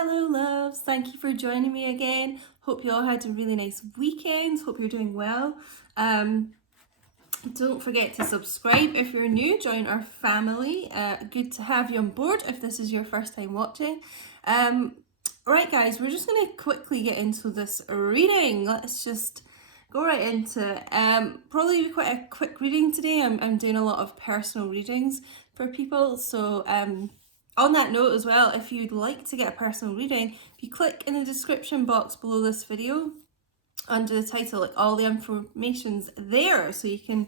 Hello loves, thank you for joining me again. Hope you all had a really nice weekend. Hope you're doing well. Don't forget to subscribe if you're new, join our family. Good to have you on board if this is your first time watching. Right guys, we're just going to quickly get into this reading. Let's just go right into it. Probably be quite a quick reading today. I'm doing a lot of personal readings for people, so on that note as well, if you'd like to get a personal reading, if you click in the description box below this video under the title, like all the information's there, so you can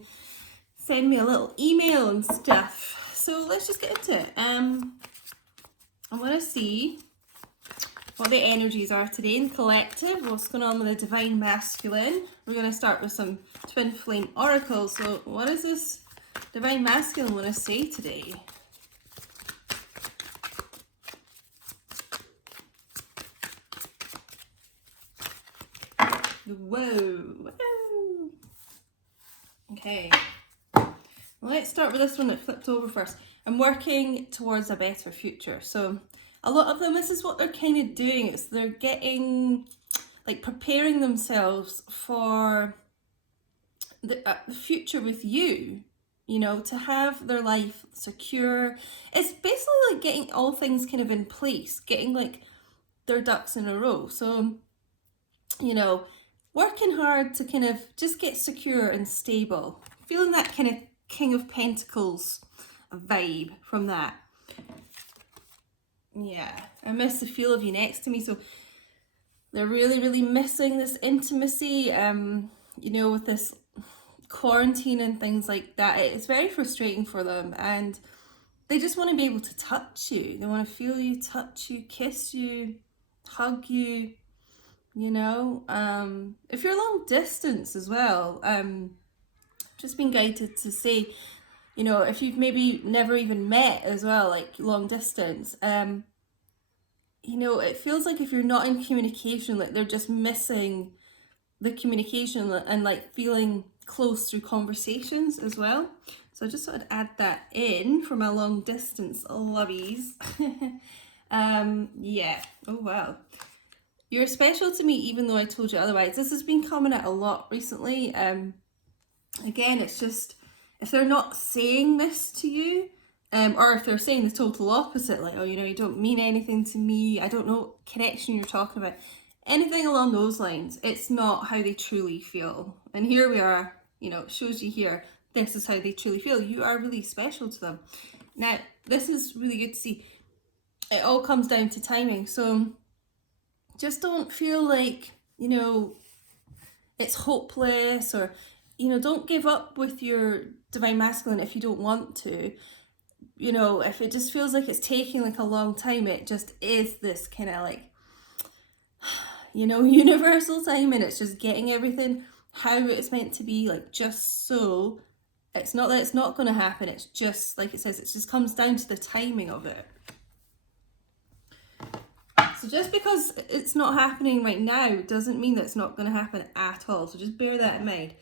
send me a little email and stuff. So let's just get into it. I want to see what the energies are today in collective, what's going on with the divine masculine. We're going to start with some twin flame oracles. So what does this divine masculine want to say today? Whoa. Okay. Let's start with this one that flipped over first. I'm working towards a better future. So a lot of them, this is what they're kind of doing. It's they're getting, like, preparing themselves for the future with you, you know, to have their life secure. It's basically like getting all things kind of in place, getting like their ducks in a row. So, you know, working hard to kind of just get secure and stable. Feeling that kind of King of Pentacles vibe from that. Yeah, I miss the feel of you next to me. So they're really missing this intimacy, you know, with this quarantine and things like that. It's very frustrating for them, and they just want to be able to touch you. They want to feel you, touch you, kiss you, hug you. You know, if you're long distance as well, just been guided to say, you know, if you've maybe never even met as well, like long distance, you know, it feels like if you're not in communication, like they're just missing the communication and like feeling close through conversations as well. So I just thought I'd add that in for my long distance lovies. Yeah, oh wow. You're special to me even though I told you otherwise. This has been coming out a lot recently. Again, it's just, if they're not saying this to you, or if they're saying the total opposite, like, oh, you know, you don't mean anything to me, I don't know what connection you're talking about, anything along those lines, it's not how they truly feel. And here we are, you know, it shows you here, this is how they truly feel. You are really special to them. Now, this is really good to see. It all comes down to timing. So just don't feel like, you know, it's hopeless, or, you know, don't give up with your divine masculine if you don't want to. You know, if it just feels like it's taking like a long time, it just is this kind of like, you know, universal time, and it's just getting everything how it's meant to be, like, just so. It's not that it's not going to happen, it's just, like it says, it just comes down to the timing of it. So just because it's not happening right now doesn't mean that it's not going to happen at all. So just bear that in mind.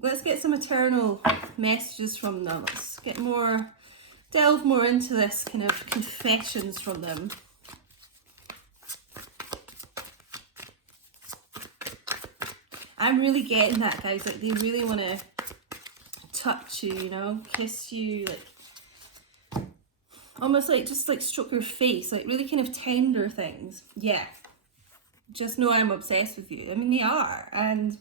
Let's get some eternal messages from them. Let's get more, delve more into this kind of confessions from them. I'm really getting that, guys. Like, they really want to touch you, you know, kiss you, like, almost like just like stroke your face, like really kind of tender things. Yeah, just know I'm obsessed with you. I mean, they are, and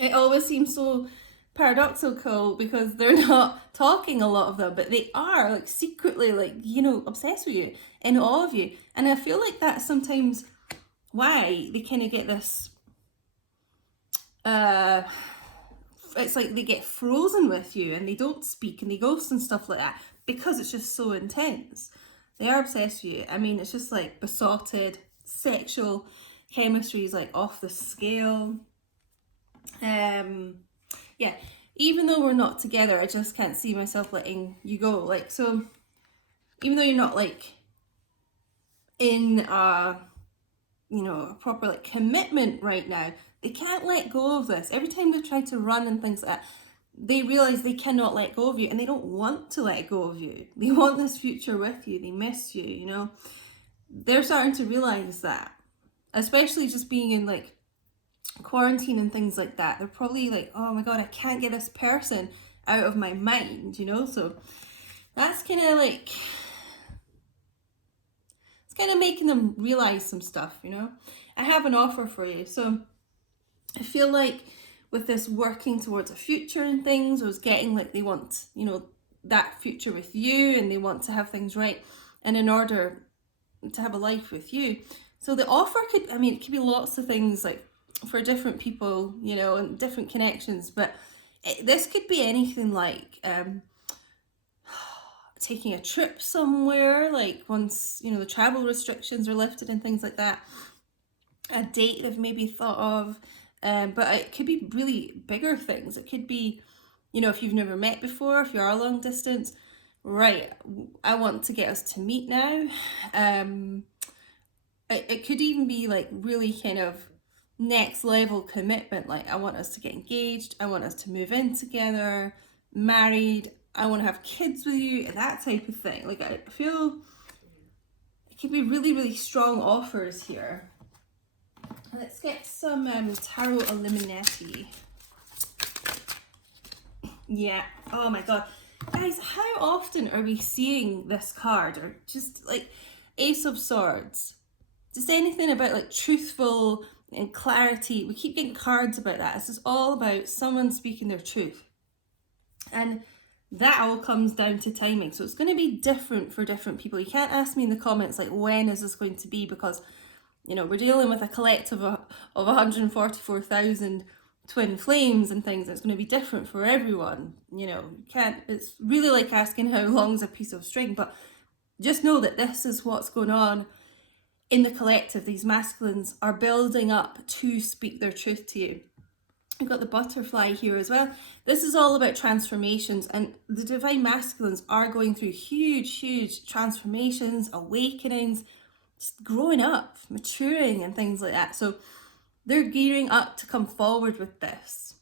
it always seems so paradoxical because they're not talking, a lot of them, but they are like secretly, like, you know, obsessed with you, in awe of you. And I feel like that's sometimes why they kind of get this it's like they get frozen with you and they don't speak and they ghost and stuff like that, because it's just so intense. They are obsessed with you. I mean, it's just like besotted. Sexual chemistry is like off the scale. Yeah, even though we're not together, I just can't see myself letting you go. Like, so even though you're not like in a, you know, a proper like commitment right now, they can't let go of this. Every time they try to run and things like that, they realize they cannot let go of you, and they don't want to let go of you. They want this future with you. They miss you, you know. they're starting to realize that, especially just being in like quarantine and things like that. They're probably like, oh my god, I can't get this person out of my mind, you know? So that's kind of like, it's kind of making them realize some stuff, you know? I have an offer for you. So I feel like with this working towards a future and things, I was getting like they want, you know, that future with you, and they want to have things right, and in order to have a life with you. So the offer could, I mean, it could be lots of things like for different people, you know, and different connections, but this could be anything like taking a trip somewhere, like once, you know, the travel restrictions are lifted and things like that. A date they've maybe thought of, but it could be really bigger things. It could be, you know, if you've never met before, if you are long distance, right, I want to get us to meet now. It could even be like really kind of next level commitment, like I want us to get engaged, I want us to move in together, married, I want to have kids with you, that type of thing. Like I feel it could be really, really strong offers here. Let's get some Tarot Illuminati. Yeah, oh my god. Guys, how often are we seeing this card? Or just like Ace of Swords. Just anything about like truthful and clarity. We keep getting cards about that. This is all about someone speaking their truth. And that all comes down to timing. So it's going to be different for different people. You can't ask me in the comments like, when is this going to be? Because, you know, we're dealing with a collective of 144,000 twin flames and things. It's going to be different for everyone. You know, you can't, it's really like asking how long's a piece of string, but just know that this is what's going on in the collective. These masculines are building up to speak their truth to you. We've got the butterfly here as well. This is all about transformations, and the divine masculines are going through huge, huge transformations, awakenings, just growing up, maturing and things like that. So they're gearing up to come forward with this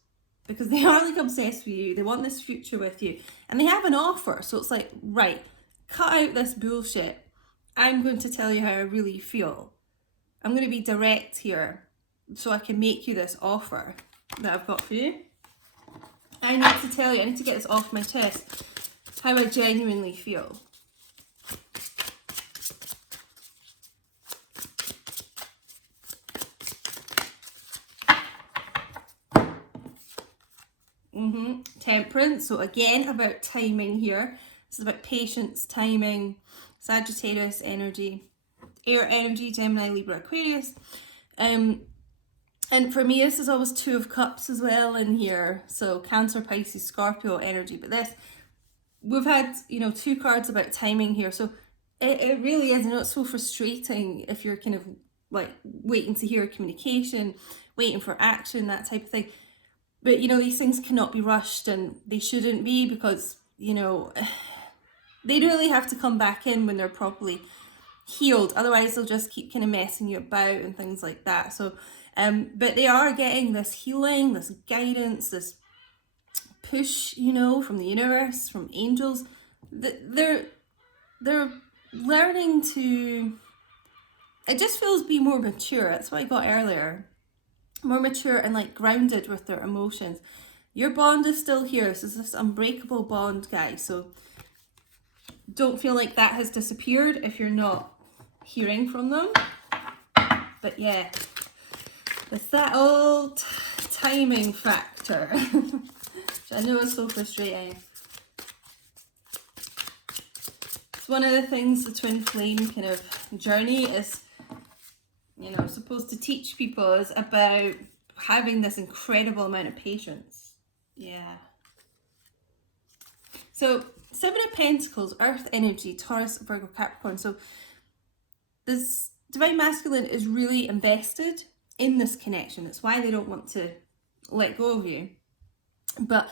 because they are like obsessed with you. They want this future with you, and they have an offer. So it's like, right, cut out this bullshit. I'm going to tell you how I really feel. I'm going to be direct here so I can make you this offer that I've got for you. I need to tell you, I need to get this off my chest, how I genuinely feel. Temperance, so again about timing here. This is about patience, timing, Sagittarius energy, air energy, Gemini, Libra, Aquarius. And for me, this is always Two of Cups as well in here. So Cancer, Pisces, Scorpio energy. But this, we've had, you know, two cards about timing here. So it really is, you know, it's so frustrating if you're kind of like waiting to hear communication, waiting for action, that type of thing. But, you know, these things cannot be rushed, and they shouldn't be, because, you know, they really have to come back in when they're properly healed. Otherwise, they'll just keep kind of messing you about and things like that. So, but they are getting this healing, this guidance, this push, you know, from the universe, from angels. They're learning to, it just feels be more mature. That's what I got earlier. More mature and like grounded with their emotions. Your bond is still here. This is this unbreakable bond, guys. So don't feel like that has disappeared if you're not hearing from them. But yeah, with that old timing factor, which I know is so frustrating. It's one of the things the twin flame kind of journey is, you know, supposed to teach people, is about having this incredible amount of patience. Yeah. So, Seven of Pentacles, Earth energy, Taurus, Virgo, Capricorn. So, this divine masculine is really invested in this connection. That's why they don't want to let go of you. But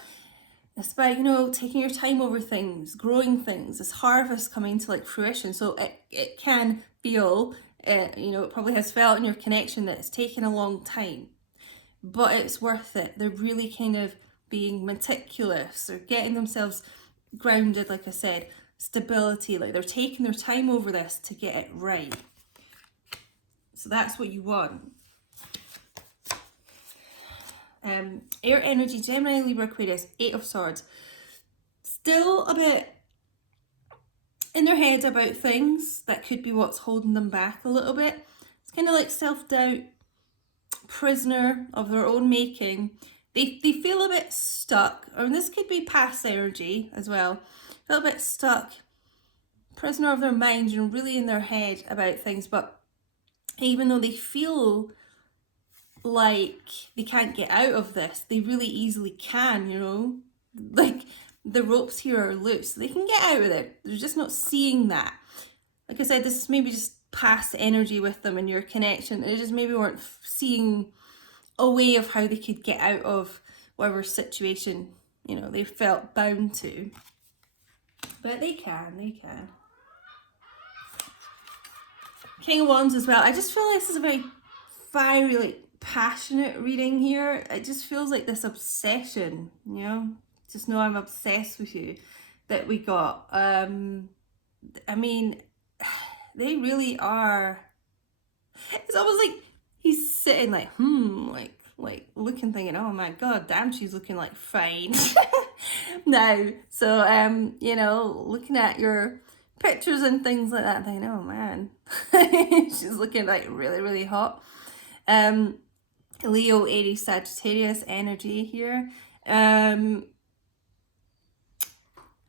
it's about, you know, taking your time over things, growing things, this harvest coming to like fruition. So it can feel, you know, it probably has felt in your connection that it's taken a long time, but it's worth it. They're really kind of being meticulous. They're getting themselves grounded, like I said, stability. Like they're taking their time over this to get it right. So that's what you want. Air energy, Gemini, Libra, Aquarius, 8 of Swords. Still a bit in their head about things. That could be what's holding them back a little bit. It's kind of like self-doubt, prisoner of their own making. They feel a bit stuck, or this could be past energy as well. Feel a bit stuck, prisoner of their mind, you know, really in their head about things. But even though they feel like they can't get out of this, they really easily can, you know. Like, the ropes here are loose. They can get out of it. They're just not seeing that. Like I said, this is maybe just past energy with them and your connection. They just maybe weren't seeing a way of how they could get out of whatever situation, you know, they felt bound to. But they can. King of Wands as well. I just feel like this is a very fiery, like, passionate reading here. It just feels like this obsession, you know. Just know I'm obsessed with you that we got. I mean, they really are. It's almost like he's sitting like, like looking, thinking, oh my god, damn, she's looking like fine now. So you know, looking at your pictures and things like that, thinking, oh man, she's looking like really, really hot. Leo, Aries, Sagittarius energy here.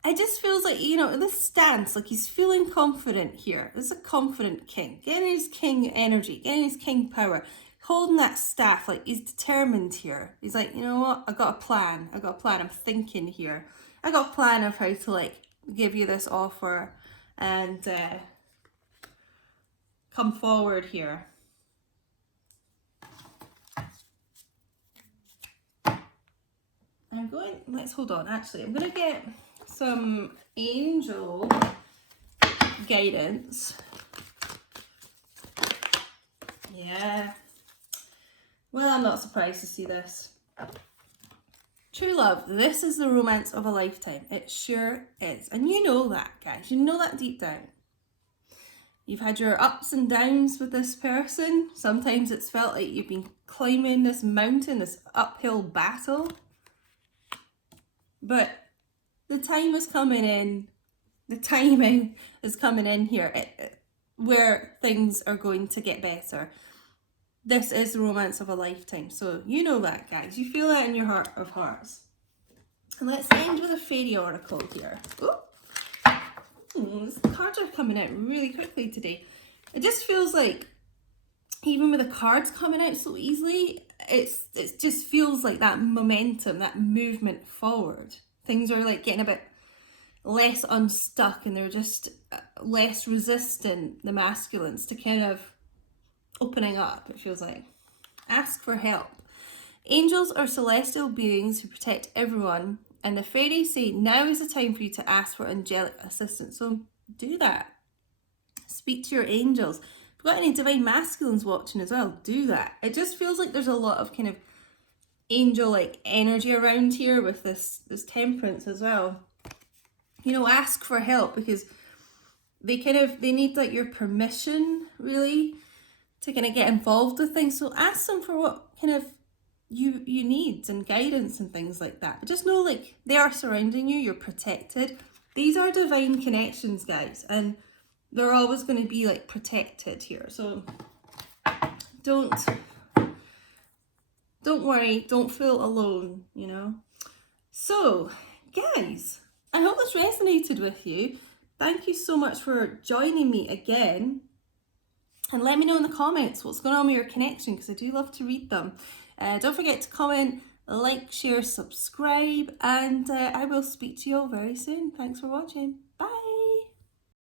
It just feels like, you know, this stance, like he's feeling confident here. This is a confident king, getting his king energy, getting his king power, holding that staff, like he's determined here. He's like, you know what, I got a plan, I'm thinking here. I got a plan of how to, like, give you this offer and come forward here. Let's hold on, actually, I'm going to get some angel guidance. Yeah. Well, I'm not surprised to see this. True love, this is the romance of a lifetime. It sure is. And you know that, guys. You know that deep down. You've had your ups and downs with this person. Sometimes it's felt like you've been climbing this mountain, this uphill battle. But the time is coming in, the timing is coming in here where things are going to get better. This is the romance of a lifetime. So you know that, guys. You feel that in your heart of hearts. And let's end with a fairy oracle here. These cards are coming out really quickly today. It just feels like, even with the cards coming out so easily, it just feels like that momentum, that movement forward. Things are like getting a bit less unstuck and they're just less resistant, the masculines, to kind of opening up, it feels like. Ask for help. Angels are celestial beings who protect everyone, and the fairies say now is the time for you to ask for angelic assistance. So do that. Speak to your angels. If you've got any divine masculines watching as well, do that. It just feels like there's a lot of kind of angel-like energy around here with this temperance as well. You know, ask for help, because they need like your permission, really, to kind of get involved with things. So ask them for what kind of you need and guidance and things like that. But just know, like, they are surrounding you, you're protected. These are divine connections, guys, and they're always going to be like protected here. So don't worry, don't feel alone, you know. So guys, I hope this resonated with you. Thank you so much for joining me again. And let me know in the comments what's going on with your connection, because I do love to read them. Don't forget to comment, like, share, subscribe, and I will speak to you all very soon. Thanks for watching.